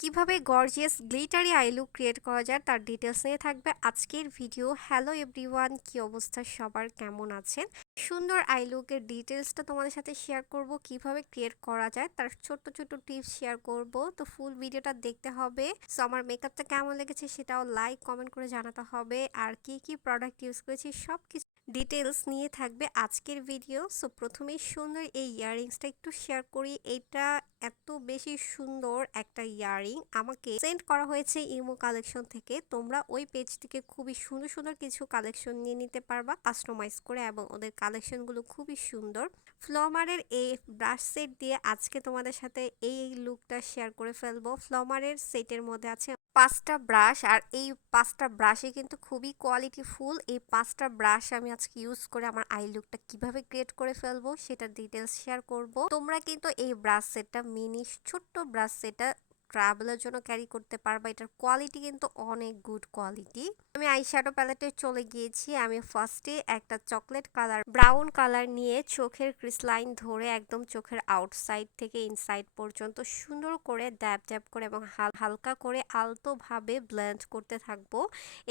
কীভাবে gorgeous glittery eye look create করা যায় তার ডিটেলস নিয়ে থাকবে আজকের ভিডিও হ্যালো এভরিওয়ান কি অবস্থা? সবার কেমন আছেন? সুন্দর আই লুকের ডিটেলসটা তোমাদের সাথে শেয়ার করব, কীভাবে ক্রিয়েট করা যায় তার ছোট্ট ছোট্ট টিপস শেয়ার করব। তো ফুল ভিডিওটা দেখতে হবে। সো আমার মেকআপটা কেমন লেগেছে সেটাও লাইক কমেন্ট করে জানাতে হবে। আর কি কি প্রোডাক্ট ইউজ করেছি সব কিছু ডিটেলস নিয়ে থাকবে আজকের ভিডিও সো প্রথমেই সুন্দর এই ইয়াররিংসটা একটু শেয়ার করি। এটা এত বেশি সুন্দর একটা ইয়াররিং আমাকে সেন্ড করা হয়েছে ইমো কালেকশন থেকে। তোমরা ওই পেজ থেকে খুবই সুন্দর সুন্দর কিছু কালেকশন নিয়ে নিতে পারবা। কাস্টমাইজ করে এবং ওদের কালেকশনগুলো খুবই সুন্দর। ফ্লমারের এই ব্রাশ সেট দিয়ে আজকে তোমাদের সাথে এই লুকটা শেয়ার করে ফেলব। ফ্লমারের সেটের মধ্যে আছে পাঁচটা ব্রাশ আর এই পাঁচটা ব্রাশে কিন্তু খুবই কোয়ালিটি ফুল এই পাঁচটা ব্রাশ আমি আজকে ইউজ করে আমার আই লুকটা কীভাবে ক্রিয়েট করে ফেলব সেটা ডিটেলস শেয়ার করব। তোমরা কিন্তু এই ব্রাশ সেটটা মিনি ছোট্ট ব্রাশ সেটটা ট্রাভেলের জন্য ক্যারি করতে পারবা। এটার কোয়ালিটি কিন্তু অনেক গুড কোয়ালিটি আমি আই শ্যাডো প্যালেটে চলে গিয়েছি। আমি ফার্স্টে একটা চকলেট কালার ব্রাউন কালার নিয়ে চোখের ক্রিসলাইন ধরে একদম চোখের আউটসাইড থেকে ইনসাইড পর্যন্ত সুন্দর করে ড্যাব ড্যাব করে এবং হালকা করে আলতোভাবে ব্লেন্ড করতে থাকব।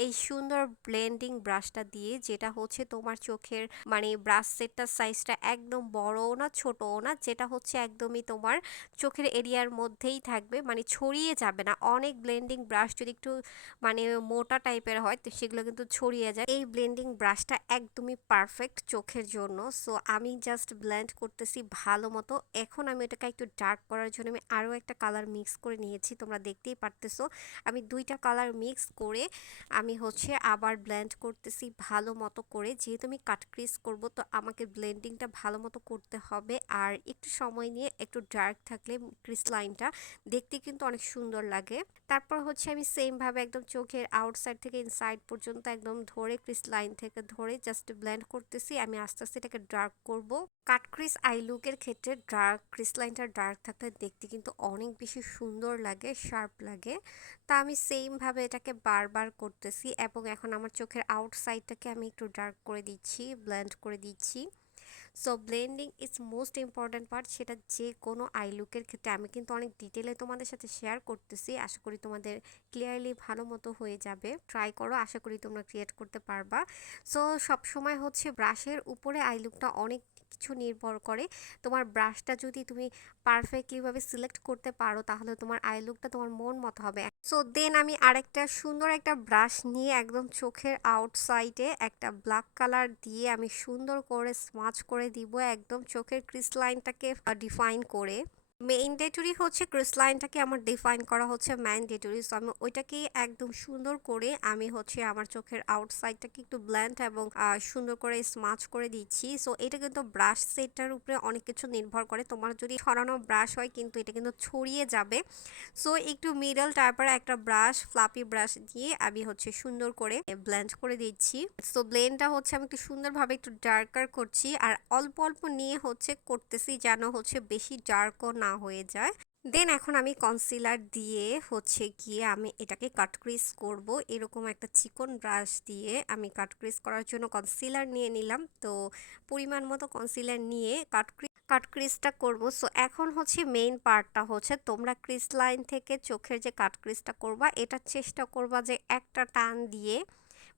এই সুন্দর ব্লেন্ডিং ব্রাশটা দিয়ে, যেটা হচ্ছে তোমার চোখের মানে ব্রাশ সেটটার সাইজটা একদম বড়ও না, ছোটও না, যেটা হচ্ছে একদমই তোমার চোখের এরিয়ার মধ্যেই থাকবে। মানে ছড়িয়ে যাবে না। অনেক ব্লেন্ডিং ব্রাশ যদি একটু মানে মোটা টাইপের হয়, তো সেগুলো কিন্তু ছড়িয়ে যায়। এই ব্লেন্ডিং ব্রাশটা একদমই পারফেক্ট চোখের জন্য। সো আমি জাস্ট ব্লেন্ড করতেছি ভালো মতো। এখন আমি এটাকে একটু ডার্ক করার জন্য আমি আরও একটা কালার মিক্স করে নিয়েছি, তোমরা দেখতেই পারতেছো। আমি দুইটা কালার মিক্স করে আমি হচ্ছে আবার ব্লেন্ড করতেছি ভালো মতো করে। যেহেতু আমি কাট ক্রিজ করব, তো আমাকে ব্লেন্ডিংটা ভালো মতো করতে হবে। আর একটু সময় নিয়ে একটু ডার্ক থাকলে ক্রিস লাইনটা দেখতে কিন্তু কিন্তু অনেক সুন্দর লাগে। তারপর হচ্ছে আমি সেমভাবে একদম চোখের আউটসাইড থেকে ইনসাইড পর্যন্ত একদম ধরে ক্রিস লাইন থেকে ধরে জাস্ট ব্লেন্ড করতেছি। আমি আস্তে আস্তে এটাকে ডার্ক করব। কাট ক্রিস আই লুকের ক্ষেত্রে ডার্ক ক্রিস লাইনটা ডার্ক থাকলে দেখতে কিন্তু অনেক বেশি সুন্দর লাগে শার্প লাগে। তা আমি সেমভাবে এটাকে বারবার করতেছি এবং এখন আমার চোখের আউটসাইডটাকে আমি একটু ডার্ক করে দিচ্ছি ব্লেন্ড করে দিচ্ছি। So blending is most important part সেটা যে কোনো আই লুকের ক্ষেত্রে আমি কিন্তু অনেক ডিটেলে তোমাদের সাথে শেয়ার করতেছি। আশা করি তোমাদের ক্লিয়ারলি ভালো মতো হয়ে যাবে। ট্রাই করো, আশা করি তোমরা ক্রিয়েট করতে পারবা। সো সবসময় হচ্ছে ব্রাশের উপরে আই লুকটা অনেক কিছু নির্ভর করে। তোমার ব্রাশটা যদি তুমি পারফেক্টলিভাবে সিলেক্ট করতে পারো, তাহলে তোমার আই লুকটা তোমার মন মতো হবে। সো দেন আমি আরেকটা সুন্দর একটা ব্রাশ নিয়ে একদম চোখের আউটসাইডে একটা ব্ল্যাক কালার দিয়ে আমি সুন্দর করে স্মাচ করে দিব একদম চোখের ক্রিস লাইনটাকে ডিফাইন করে। মেইনডেটরি হচ্ছে ক্রিস লাইনটাকে আমার ডিফাইন করা হচ্ছে ম্যান্ডেটরি সো আমি ওইটাকে একদম সুন্দর করে আমি হচ্ছে আমার চোখের আউটসাইডটাকে একটু ব্ল্যান্ড এবং সুন্দর করে স্মাচ করে দিচ্ছি। সো এটা কিন্তু ব্রাশ সেটটার উপরে অনেক কিছু নির্ভর করে। তোমার যদি ছড়ানো ব্রাশ হয় কিন্তু এটা কিন্তু ছড়িয়ে যাবে। সো একটু মিডল টাইপের একটা ব্রাশ ফ্লাপি ব্রাশ দিয়ে আমি হচ্ছে সুন্দর করে ব্লেন্ড করে দিচ্ছি। সো ব্লেন্ডটা হচ্ছে আমি একটু সুন্দরভাবে একটু ডার্কার করছি। আর অল্প অল্প নিয়ে হচ্ছে করতেছি যেন হচ্ছে বেশি ডার্কও না হয়ে যায়। দেন এখন আমি কনসিলার দিয়ে হচ্ছে গিয়ে আমি এটাকে কাট ক্রিজ করব। এরকম একটা চিকন ব্রাশ দিয়ে আমি কাট ক্রিজ করার জন্য কনসিলার নিয়ে নিলাম। তো পরিমাণ মতো কনসিলার নিয়ে কাট কাট ক্রিজটা করব। সো এখন হচ্ছে মেইন পার্টটা হচ্ছে তোমরা ক্রিজ লাইন থেকে চোখের যে কাট ক্রিজটা করবা এটা চেষ্টা করবা যে একটা টান দিয়ে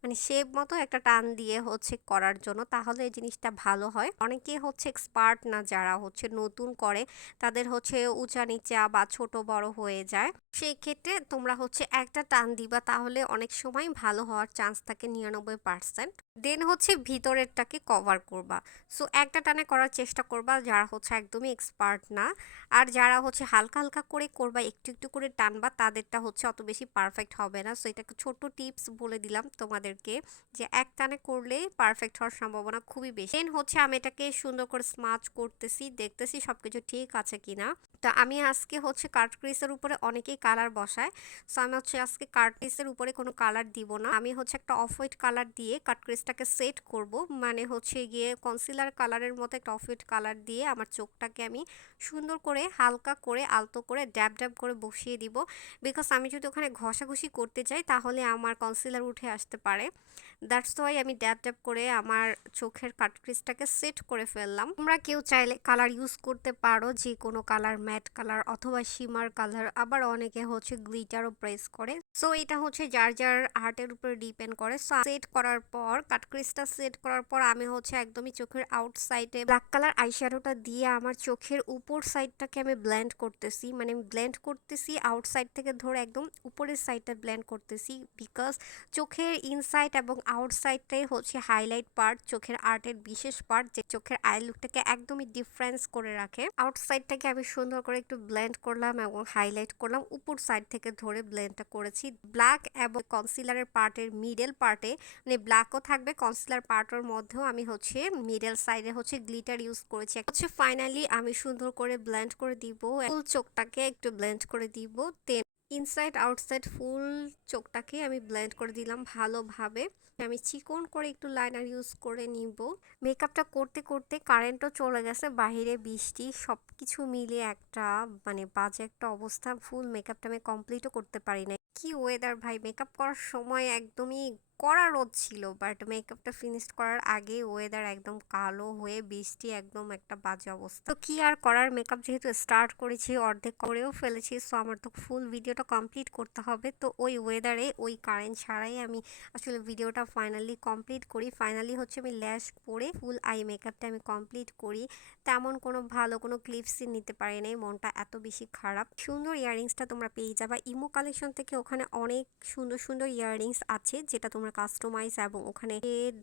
মানে শেপ মতো একটা টান দিয়ে হচ্ছে করার জন্য তাহলে এই জিনিসটা ভালো হয়। অনেকে হচ্ছে এক্সপার্ট না যারা হচ্ছে নতুন করে তাদের হচ্ছে উঁচা নিচা বা ছোট বড় হয়ে যায়। সেই ক্ষেত্রে তোমরা হচ্ছে একটা টান দিবা তাহলে অনেক সময় ভালো হওয়ার চান্স থাকে নিরানব্বই পার্সেন্ট দেন হচ্ছে ভিতরেরটাকে কভার করবা। সো একটা টানে করার চেষ্টা করবা যারা হচ্ছে একদমই এক্সপার্ট না। আর যারা হচ্ছে হালকা হালকা করে করবা, একটু একটু করে টানবা, তাদেরটা হচ্ছে অত বেশি পারফেক্ট হবে না। সো এটাকে ছোট টিপস বলে দিলাম তোমাদেরকে যে এক টানে করলে পারফেক্ট হওয়ার সম্ভাবনা খুবই বেশি। দেন হচ্ছে আমি এটাকে সুন্দর করে স্মাচ করতেছি, দেখতেছি সব কিছু ঠিক আছে কিনা। তো আমি আজকে হচ্ছে কার্টক্রিসের উপরে অনেকেই কালার বসায়। সো আমি হচ্ছে আজকে কার্টক্রিসের উপরে কোনো কালার দিব না। আমি হচ্ছে একটা অফ হোয়াইট কালার দিয়ে কার্টক্রিস ফেসটাকে সেট করব। মানে হচ্ছে গিয়ে কনসিলার কালারের মতো একটা অফিট কালার দিয়ে আমার চোখটাকে আমি সুন্দর করে হালকা করে, আলতো করে ড্যাব ড্যাব করে বসিয়ে দিব। বিকজ আমি যদি ওখানে ঘষাঘষি করতে যাই তাহলে আমার কনসিলার উঠে আসতে পারে। দ্যাটস ওয়াই আমি ড্যাপ ড্যাব করে আমার চোখের কাটক্রিজটাকে সেট করে ফেললাম। তোমরা কেউ চাইলে কালার ইউজ করতে পারো যে কোনো কালার ম্যাট কালার অথবা শিমার কালার আবার অনেকে হচ্ছে গ্লিটারও প্রেস করে। সো এটা হচ্ছে যার যার আর্টের উপরে ডিপেন্ড করে। সো সেট করার পর কাটক্রিজটা সেট করার পর আমি হচ্ছে একদমই চোখের আউট সাইডে ব্ল্যাক কালার আইশ্যাডোটা দিয়ে আমার চোখের উপর সাইডটাকে আমি ব্লেন্ড করতেছি। মানে আমি ব্লেন্ড করতেছি আউট সাইড থেকে ধরে একদম উপরের সাইডটা ব্লেন্ড করতেছি। বিকজ চোখের ইনসাইড এবং আউটসাইডটাই হচ্ছে হাইলাইট পার্ট চোখের আর্টের বিশেষ পার্ট যে চোখের আই লুকটাকে একদমই ডিফারেন্স করে রাখে। আউটসাইডটাকে আমি সুন্দর করে একটু ব্লেন্ড করলাম এবং হাইলাইট করলাম। উপর সাইড থেকে ধরে ব্লেন্ডটা করেছি। ব্ল্যাক এবং কনসিলারের পার্টের মিডল পার্টে মানে ব্ল্যাকও থাকবে কনসিলার পার্টের মধ্যেও আমি হচ্ছে মিডল সাইডে হচ্ছে গ্লিটার ইউজ করেছি। হচ্ছে ফাইনালি আমি সুন্দর করে ব্লেন্ড করে দিব। ফুল চোখটাকে একটু ব্লেন্ড করে দিব। দেন ইনসাইড আউটসাইড ফুল চোখটাকে আমি ব্লেন্ড করে দিলাম ভালোভাবে। আমি চিকন করে একটু লাইনার ইউজ করে নিব। মেকআপটা করতে করতে কারেন্টও চলে গেছে, বাহিরে বৃষ্টি সব কিছু মিলে একটা মানে বাজে একটা অবস্থা। ফুল মেকআপটা আমি কমপ্লিটও করতে পারি না কি ওয়েদার ভাই মেকআপ করার সময় একদমই কড়া রোদ ছিল বাট মেকআপটা ফিনিশ করার আগে ওয়েদার একদম কালো হয়ে বৃষ্টি একদম একটা বাজে অবস্থা। তো কি আর করার? মেকআপ যেহেতু স্টার্ট করেছি, অর্ধেক করেও ফেলেছি সো আমার তো ফুল ভিডিওটা কমপ্লিট করতে হবে। তো ওই ওয়েদারে ওই কারেন্ট ছাড়াই আমি আসলে ভিডিওটা ফাইনালি কমপ্লিট করি। ফাইনালি হচ্ছে আমি ল্যাশ পরে ফুল আই মেকআপটা আমি কমপ্লিট করি। তেমন কোনো ভালো কোনো ক্লিপসই নিতে পারি নাই, মনটা এত বেশি খারাপ। সুন্দর ইয়াররিংসটা তোমরা পেয়ে যাবা। ইমো কালেকশন থেকে ওখানে অনেক সুন্দর সুন্দর ইয়াররিংস আছে, যেটা তোমরা কাস্টমাইজ এবং ওখানে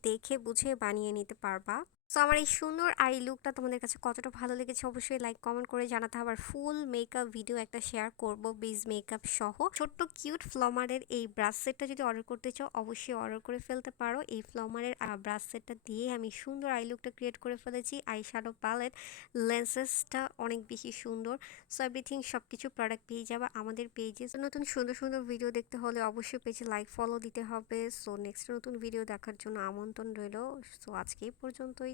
দেখে বুঝে বানিয়ে নিতে পারবা। সো আমার এই সুন্দর আই লুকটা তোমাদের কাছে কতটা ভালো লেগেছে অবশ্যই লাইক কমেন্ট করে জানাতে হবে। আর ফুল মেকআপ ভিডিও একটা শেয়ার করব বেজ মেকআপ সহ। ছোট্ট কিউট ফ্লমারের এই ব্রাশ সেটটা যদি অর্ডার করতে চাও, অবশ্যই অর্ডার করে ফেলতে পারো। এই ফ্লমারের ব্রাশ সেটটা দিয়ে আমি সুন্দর আই লুকটা ক্রিয়েট করে ফেলেছি। আই শ্যাডো প্যালেট লেন্সেসটা অনেক বেশি সুন্দর। সো এভরিথিং সব কিছু প্রোডাক্ট পেয়ে যাবে আমাদের পেজে নতুন সুন্দর সুন্দর ভিডিও দেখতে হলে অবশ্যই পেজে লাইক ফলো দিতে হবে। সো নেক্সট নতুন ভিডিও দেখার জন্য আমন্ত্রণ রইল। সো আজকে এই পর্যন্তই।